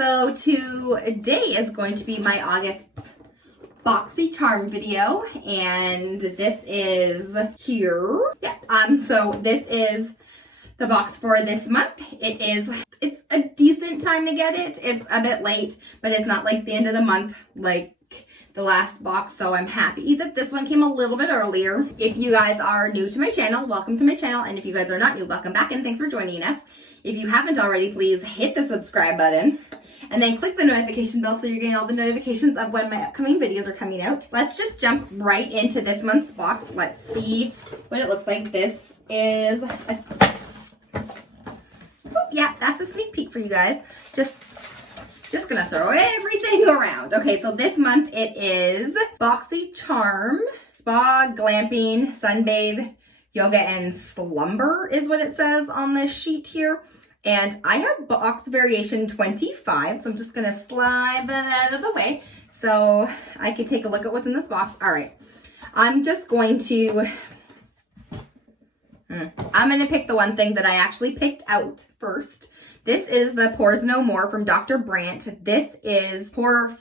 So today is going to be my August's BoxyCharm video, and this is here. Yeah, so this is the box for this month. It's a decent time to get it. It's a bit late, but it's not like the end of the month like the last box, so I'm happy that this one came a little bit earlier. If you guys are new to my channel, welcome to my channel, and if you guys are not new, welcome back and thanks for joining us. If you haven't already, please hit the subscribe button and then click the notification bell so you're getting all the notifications of when my upcoming videos are coming out. Let's just jump right into this month's box. Let's see what it looks like. This is yeah, that's a sneak peek for you guys. Just gonna throw everything around. Okay, so this month it is BoxyCharm, Spa, Glamping, Sunbathe, Yoga, and Slumber is what it says on this sheet here. And I have box variation 25, so I'm just gonna slide that out of the way so I can take a look at what's in this box. All right, I'm just going to, I'm gonna pick the one thing that I actually picked out first. This is the Pores No More from Dr. Brandt. This is pore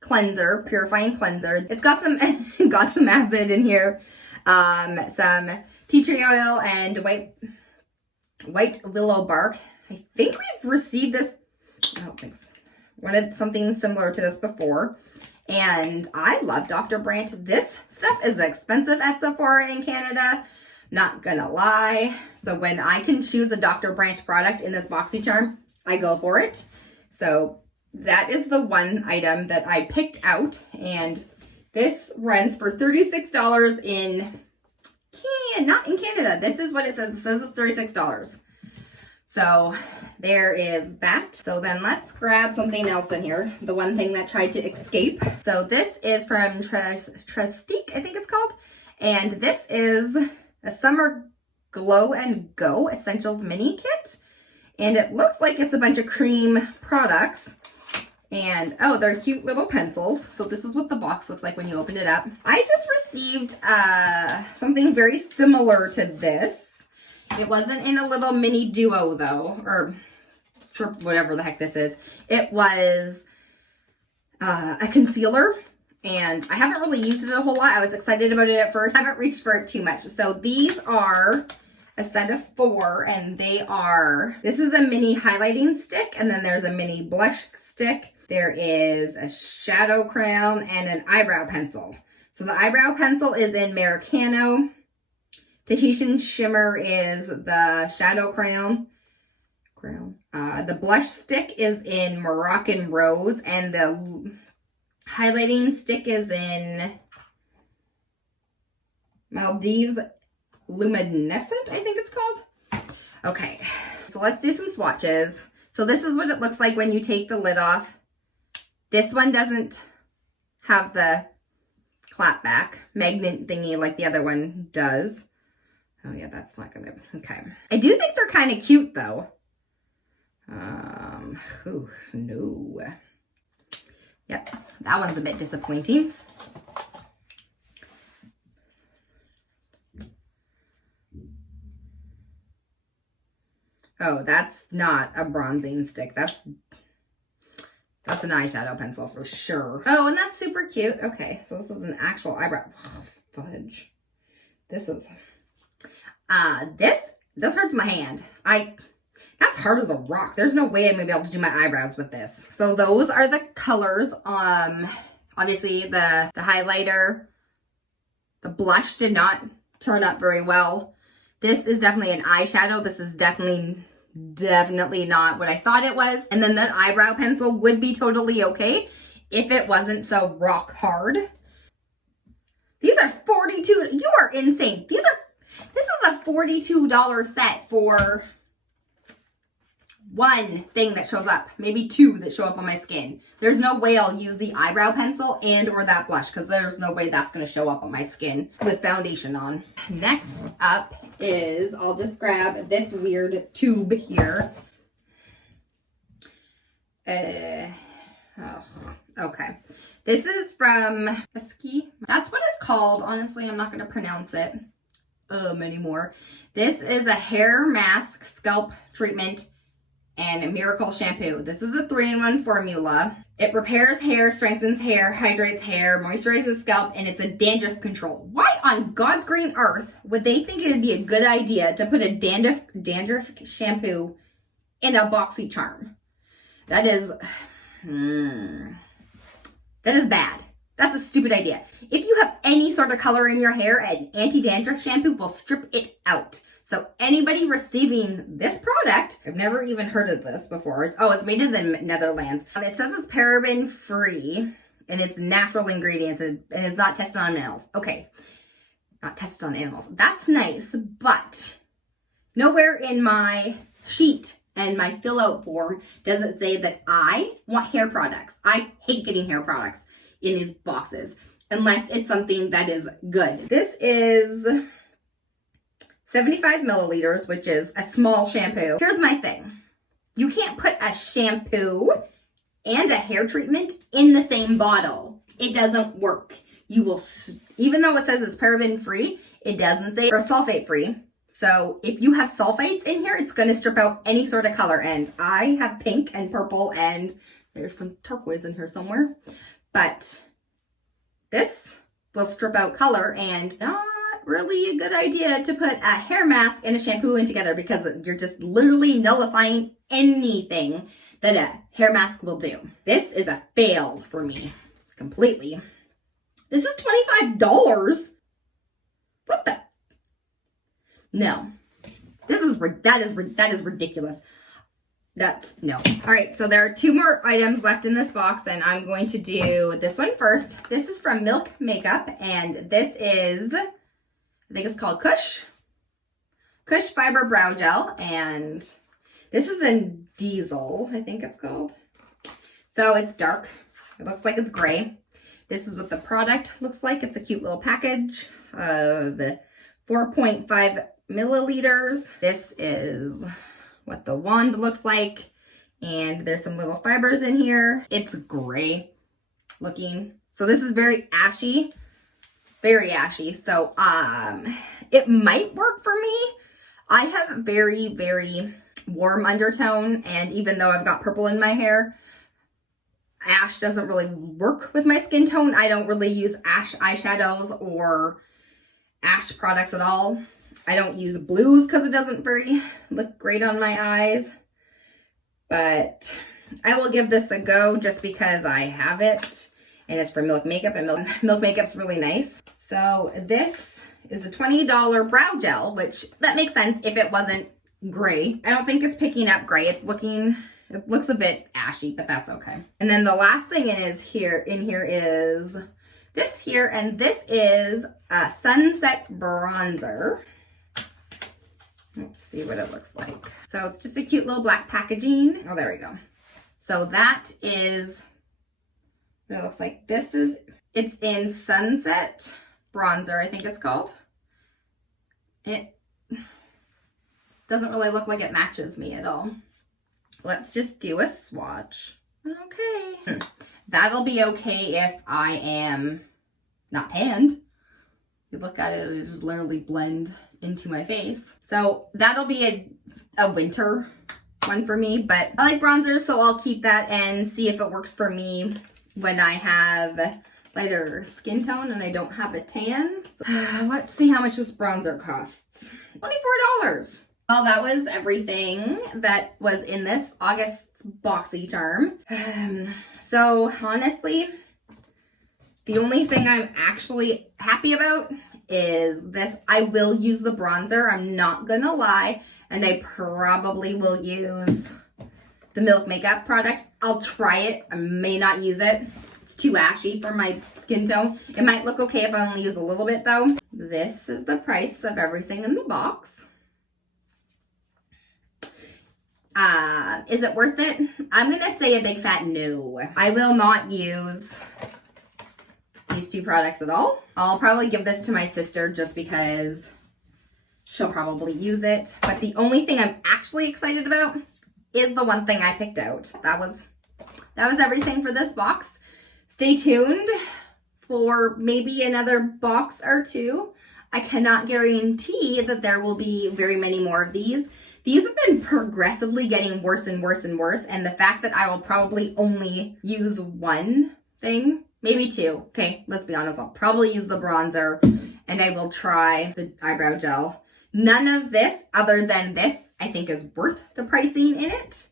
cleanser, purifying cleanser. It's got some some acid in here, some tea tree oil and white willow bark. I think we've received this, I don't think so. Wanted something similar to this before. And I love Dr. Brandt. This stuff is expensive at Sephora in Canada. Not gonna lie. So when I can choose a Dr. Brandt product in this BoxyCharm, I go for it. So that is the one item that I picked out. And this runs for $36 in not in Canada. This is what it says. It says it's $36. So there is that. So then let's grab something else in here. The one thing that tried to escape. So this is from Trestique, I think it's called. And this is a Summer Glow and Go Essentials Mini Kit. And it looks like it's a bunch of cream products. And, oh, they're cute little pencils. So this is what the box looks like when you open it up. I just received something very similar to this. It wasn't in a little mini duo, though, or whatever the heck this is. It was a concealer, and I haven't really used it a whole lot. I was excited about it at first. I haven't reached for it too much. So these are a set of 4, and they are, this is a mini highlighting stick, and then there's a mini blush stick. There is a shadow crown and an eyebrow pencil. So the eyebrow pencil is in Americano. Tahitian Shimmer is the shadow crown. The blush stick is in Moroccan Rose, and the highlighting stick is in Maldives Luminescent, I think it's called. Okay, so let's do some swatches. So this is what it looks like when you take the lid off. This one doesn't have the clap back magnet thingy like the other one does. Oh yeah, that's not gonna, okay. I do think they're kind of cute though. Ooh, no. Yep, that one's a bit disappointing. Oh, that's not a bronzing stick. That's an eyeshadow pencil for sure. Oh, and that's super cute. Okay, so this is an actual eyebrow. Oh, fudge. This is, this hurts my hand. That's hard as a rock. There's no way I'm gonna be able to do my eyebrows with this. So those are the colors. Obviously the highlighter, the blush did not turn up very well. This is definitely an eyeshadow. This is definitely not what I thought it was. And then the eyebrow pencil would be totally okay if it wasn't so rock hard. These are $42. You are insane. This is a $42 set for one thing that shows up, maybe 2 that show up on my skin. There's no way I'll use the eyebrow pencil and or that blush, because there's no way that's going to show up on my skin with foundation on. Next up is, I'll just grab this weird tube here. Okay. This is from Mudmasky. That's what it's called. Honestly, I'm not going to pronounce it anymore. This is a hair mask scalp treatment and Miracle Shampoo. This is a 3-in-1 formula. It repairs hair, strengthens hair, hydrates hair, moisturizes the scalp, and it's a dandruff control. Why on God's green earth would they think it would be a good idea to put a dandruff shampoo in a boxycharm? That is bad. That's a stupid idea. If you have any sort of color in your hair, an anti-dandruff shampoo will strip it out. So anybody receiving this product, I've never even heard of this before. Oh, it's made in the Netherlands. It says it's paraben free and it's natural ingredients and it's not tested on animals. Okay, not tested on animals. That's nice, but nowhere in my sheet and my fill out form does it say that I want hair products. I hate getting hair products in these boxes unless it's something that is good. This is 75 milliliters, which is a small shampoo. Here's my thing. You can't put a shampoo and a hair treatment in the same bottle. It doesn't work. You will, even though it says it's paraben free, it doesn't say or sulfate free. So if you have sulfates in here, it's going to strip out any sort of color. And I have pink and purple and there's some turquoise in here somewhere. But this will strip out color and not really a good idea to put a hair mask and a shampoo in together because you're just literally nullifying anything that a hair mask will do. This is a fail for me completely. This is $25. What the? No. That is ridiculous. That's no. All right, so there are 2 more items left in this box and I'm going to do this one first. This is from Milk Makeup and this is, I think it's called Kush Fiber Brow Gel, and this is in Diesel, I think it's called. So it's dark. It looks like it's gray. This is what the product looks like. It's a cute little package of 4.5 milliliters. This is what the wand looks like, and there's some little fibers in here. It's gray looking. So this is very ashy. Very ashy. So it might work for me. I have very, very warm undertone, and even though I've got purple in my hair, ash doesn't really work with my skin tone. I don't really use ash eyeshadows or ash products at all. I don't use blues because it doesn't look great on my eyes. But I will give this a go just because I have it. And it's from Milk Makeup, and Milk Makeup's really nice. So this is a $20 brow gel, which that makes sense if it wasn't gray. I don't think it's picking up gray. It looks a bit ashy, but that's okay. And then the last thing in here is this here, and this is a Sunset Bronzer. Let's see what it looks like. So it's just a cute little black packaging. Oh, there we go. So that is what it looks like. It's in Sunset Bronzer, I think it's called. It doesn't really look like it matches me at all. Let's just do a swatch. Okay. That'll be okay if I am not tanned. You look at it, it just literally blend into my face. So that'll be a winter one for me, but I like bronzers, so I'll keep that and see if it works for me when I have lighter skin tone and I don't have a tan. So, let's see how much this bronzer costs. $24. Well, that was everything that was in this August's Boxycharm. So honestly, the only thing I'm actually happy about is this. I will use the bronzer, I'm not gonna lie, and I probably will use the Milk Makeup product. I'll try it. I may not use it. It's too ashy for my skin tone. It might look okay if I only use a little bit though. This is the price of everything in the box. Is it worth it? I'm gonna say a big fat no. I will not use these 2 products at all. I'll probably give this to my sister just because she'll probably use it. But the only thing I'm actually excited about is the one thing I picked out. That was everything for this box. Stay tuned for maybe another box or 2. I cannot guarantee that there will be very many more of these. These have been progressively getting worse and worse and worse. And the fact that I will probably only use one thing, maybe two. Okay, let's be honest. I'll probably use the bronzer and I will try the eyebrow gel. None of this other than this, I think, is worth the pricing in it.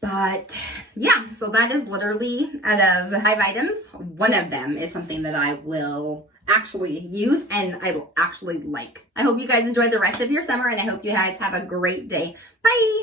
But yeah, so that is literally, out of 5 items, one of them is something that I will actually use and I actually like. I hope you guys enjoy the rest of your summer and I hope you guys have a great day. Bye!